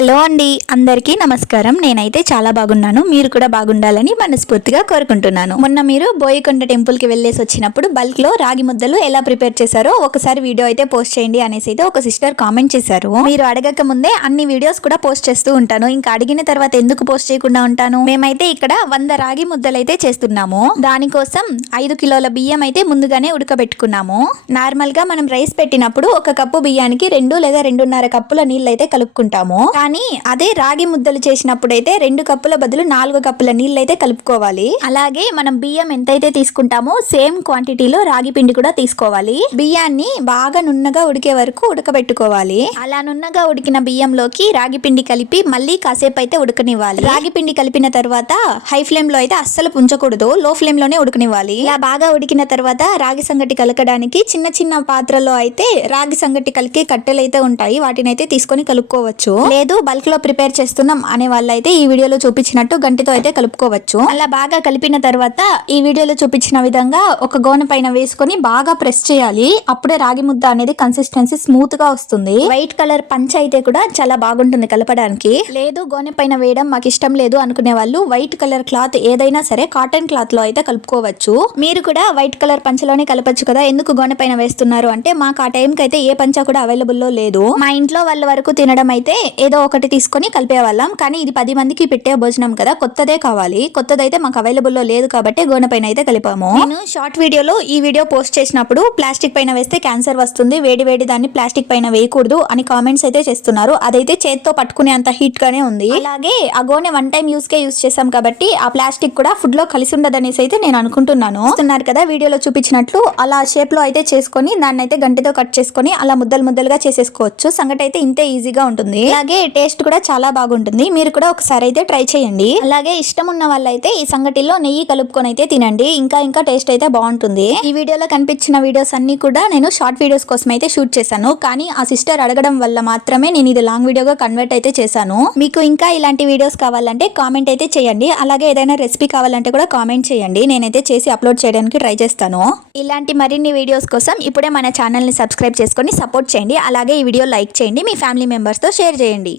Hello అండి. అందరికీ నమస్కారం. నేనైతే చాలా బాగున్నాను. మీరు కూడా బాగుండాలని మనస్ఫూర్తిగా కోరుకుంటున్నాను. మొన్న మీరు బోయకొండ టెంపుల్కి వెళ్ళేసి వచ్చినప్పుడు బల్క్లో రాగి ముద్దలు ఎలా ప్రిపేర్ చేశారో ఒకసారి వీడియో అయితే పోస్ట్ చేయండి అనేసి అయితే ఒక సిస్టర్ కామెంట్ చేశారు. మీరు అడగక ముందే అన్ని వీడియోస్ కూడా పోస్ట్ చేస్తూ ఉంటాను. ఇంకా అడిగిన తర్వాత ఎందుకు పోస్ట్ చేయకుండా ఉంటాను? మేమైతే ఇక్కడ వంద రాగి ముద్దలు అయితే చేస్తున్నాము. దానికోసం ఐదు కిలోల బియ్యం అయితే ముందుగానే ఉడకబెట్టుకున్నాము. నార్మల్గా మనం రైస్ పెట్టినప్పుడు ఒక కప్పు బియ్యానికి రెండు లేదా రెండున్నర కప్పుల నీళ్ళు అయితే కలుపుకుంటాము. కానీ అదే రాగి ముద్దలు చేసినప్పుడు అయితే రెండు కప్పుల బదులు నాలుగు కప్పుల నీళ్ళు అయితే కలుపుకోవాలి. అలాగే మనం బియ్యం ఎంతైతే తీసుకుంటామో సేమ్ క్వాంటిటీలో రాగి పిండి కూడా తీసుకోవాలి. బియ్యాన్ని బాగా నున్నగా ఉడికే వరకు ఉడకబెట్టుకోవాలి. అలా నున్నగా ఉడికిన బియ్యంలోకి రాగి పిండి కలిపి మళ్ళీ కాసేపు అయితే ఉడకనివ్వాలి. రాగి పిండి కలిపిన తర్వాత హై ఫ్లేమ్లో అయితే అస్సలు పుంచకూడదు లో ఫ్లేమ్లోనే ఉడకనివ్వాలి. ఇలా బాగా ఉడికిన తర్వాత రాగి సంగటి కలకడానికి చిన్న చిన్న పాత్రలో అయితే రాగి సంగటి కలికే కట్టెలు అయితే ఉంటాయి. వాటిని అయితే తీసుకొని కలుపుకోవచ్చు. లేదు బల్క్లో ప్రిపేర్ చేస్తున్నాం అనే వాళ్ళైతే ఈ వీడియోలో చూపించినట్టు గంటితో అయితే కలుపుకోవచ్చు. అలా బాగా కలిపిన తర్వాత ఈ వీడియోలో చూపించిన విధంగా ఒక గోనె పైన వేసుకొని బాగా ప్రెస్ చేయాలి. అప్పుడే రాగి ముద్ద అనేది కన్సిస్టెన్సీ స్మూత్గా వస్తుంది. వైట్ కలర్ పంచ అయితే కూడా చాలా బాగుంటుంది కలపడానికి. లేదు గోనె పైన వేయడం మాకు ఇష్టం లేదు అనుకునే వాళ్ళు వైట్ కలర్ క్లాత్ ఏదైనా సరే కాటన్ క్లాత్లో అయితే కలుపుకోవచ్చు. మీరు కూడా వైట్ కలర్ పంచలోనే కలపచ్చు కదా. ఎందుకు గోనె పైన వేస్తున్నారు అంటే మాకు ఆ టైంకి అయితే ఏ పంచ కూడా అవైలబుల్లో లేదు. మా ఇంట్లో వాళ్ళ వరకు తినడం అయితే ఏదో ఒకటి తీసుకొని కలిపేవాళ్ళం. కానీ ఇది పది మందికి పెట్టే భోజనం కదా. కొత్తదే కావాలి. కొత్తదైతే మాకు అవైలబుల్లో లేదు కాబట్టి గోనె పైన అయితే కలిపాము. నేను షార్ట్ వీడియోలో ఈ వీడియో పోస్ట్ చేసినప్పుడు ప్లాస్టిక్ పైన వేస్తే క్యాన్సర్ వస్తుంది. వేడి వేడి దాన్ని ప్లాస్టిక్ పైన వేయకూడదు అని కామెంట్స్ అయితే చేస్తున్నారు. అదైతే చేత్తో పట్టుకునే అంత హీట్ గానే ఉంది. అలాగే ఆ గోనె వన్ టైం యూస్ కే యూస్ చేసాం కాబట్టి ఆ ప్లాస్టిక్ కూడా ఫుడ్లో కలిసి ఉండదనేసి అయితే నేను అనుకుంటున్నాను. చూస్తున్నారు కదా వీడియోలో చూపించినట్లు అలా షేప్లో అయితే చేసుకొని దాన్ని అయితే గంటతో కట్ చేసుకొని అలా ముద్దలు ముద్దలుగా చేసేసుకోవచ్చు. సంగటి అయితే ఇంతే ఈజీగా ఉంటుంది. అలాగే టేస్ట్ కూడా చాలా బాగుంటుంది. మీరు కూడా ఒకసారి అయితే ట్రై చేయండి. అలాగే ఇష్టం ఉన్న వాళ్ళైతే ఈ సంగటిలో నెయ్యి కలుపుకొని అయితే తినండి. ఇంకా ఇంకా టేస్ట్ అయితే బాగుంటుంది. ఈ వీడియోలో కనిపించిన వీడియోస్ అన్ని కూడా నేను షార్ట్ వీడియోస్ కోసం అయితే షూట్ చేశాను. కానీ ఆ సిస్టర్ అడగడం వల్ల మాత్రమే నేను ఇది లాంగ్ వీడియోగా కన్వర్ట్ అయితే చేశాను. మీకు ఇంకా ఇలాంటి వీడియోస్ కావాలంటే కామెంట్ అయితే చేయండి. అలాగే ఏదైనా రెసిపీ కావాలంటే కూడా కామెంట్ చేయండి. నేనైతే చేసి అప్లోడ్ చేయడానికి ట్రై చేస్తాను. ఇలాంటి మరిన్ని వీడియోస్ కోసం ఇప్పుడే మన ఛానల్ని సబ్స్క్రైబ్ చేసుకొని సపోర్ట్ చేయండి. అలాగే ఈ వీడియో లైక్ చేయండి. మీ ఫ్యామిలీ మెంబర్స్తో షేర్ చేయండి.